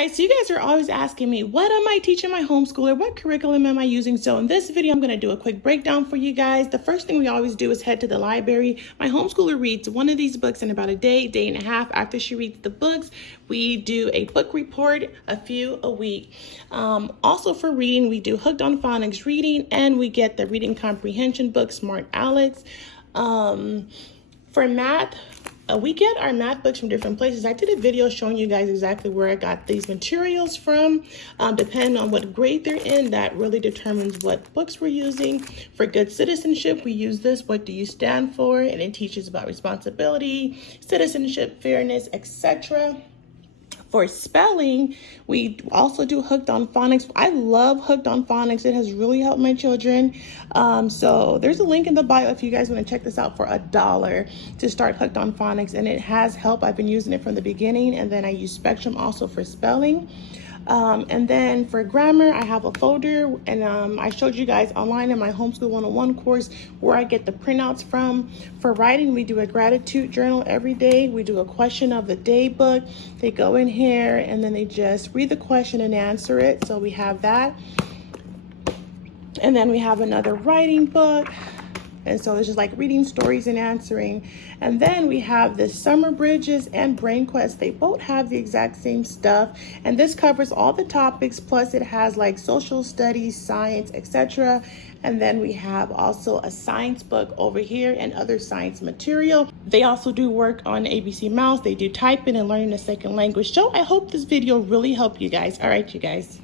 guys, so you guys are always asking me, what am I teaching my homeschooler? What curriculum am I using? So in this video, I'm going to do a quick breakdown for you guys. The first thing we always do is head to the library. My homeschooler reads one of these books in about a day and a half. After she reads the books, we do a book report, a few a week. Also for reading, we do Hooked on Phonics reading, and we get the reading comprehension book, Smart Alex. For math, we get our math books from different places. I did a video showing you guys exactly where I got these materials from. Depending on what grade they're in, that really determines what books we're using. For good citizenship, we use this, What Do You Stand For? And it teaches about responsibility, citizenship, fairness, etc. For spelling, we also do Hooked on Phonics. I love Hooked on Phonics. It has really helped my children. So there's a link in the bio if you guys want to check this out for $1 to start Hooked on Phonics. And it has helped. I've been using it from the beginning. And then I use Spectrum also for spelling. And then for grammar, I have a folder, and I showed you guys online in my Homeschool 101 course where I get the printouts from. For writing, we do a gratitude journal every day. We do a question of the day book. They go in here and then they just read the question and answer it. So we have that. And then we have another writing book. And so it's just like reading stories and answering. And then we have the Summer Bridges and Brain Quest. They both have the exact same stuff. And this covers all the topics. Plus it has like social studies, science, etc. And then we have also a science book over here and other science material. They also do work on ABC Mouse. They do typing and learning a second language. So I hope this video really helped you guys. All right, you guys.